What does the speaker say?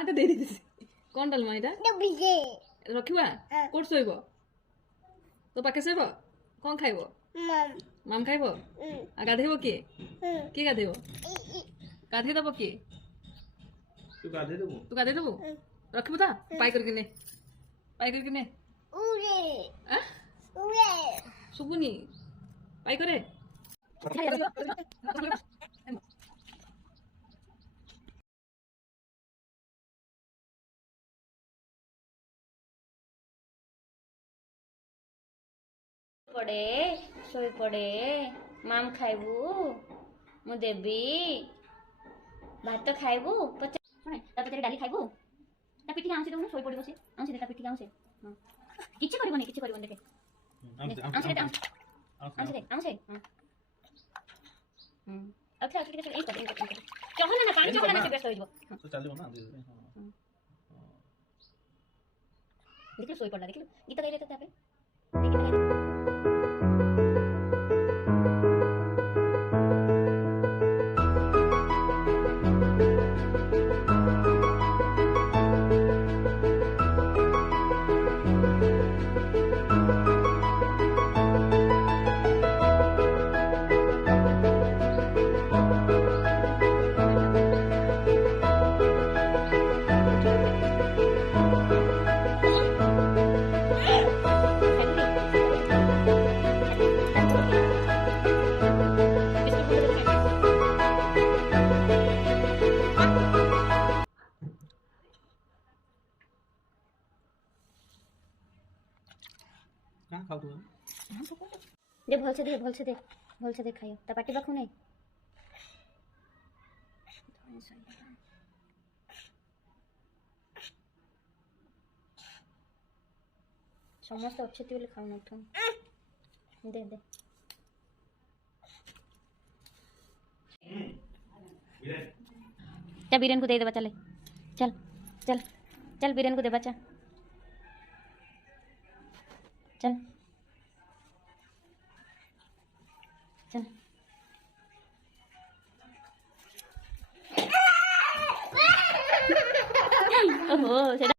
माके दे दी कौन डालमा एटा रखिबा कोट सोइबो तो पाके सोइबो कौन खाइबो माम खाइबो आ गाधेबो के गाधेबो गाधे दबो के तू गाधे देबो रखिबो ता पाई करके ने सुबुनी पाई करे पड़े सोई पड़े माम खाइबू मु देबी भात खाइबू पचे डाली खाइबू ता पिठी आंसी दउनु सोई पड़िबो से आंसी देता पिठी आंसी किछि करबो देखे आंसी दे आंसी अच्छा ठीक है एक चहल ना पानी चहल ना से व्यस्त हो जबो तो चलिबो ना देखियो सोई पड़ला देखियो गीत गाइले त तापे का खाऊ तू दे भल से दे खाइयो ता पाटी बाखु नहीं समस्त अच्छे बोले खाऊ न तुम दे क्या बीरन को दे बच्चा ले चल चल चल बीरन को दे बच्चा चल चल ओहो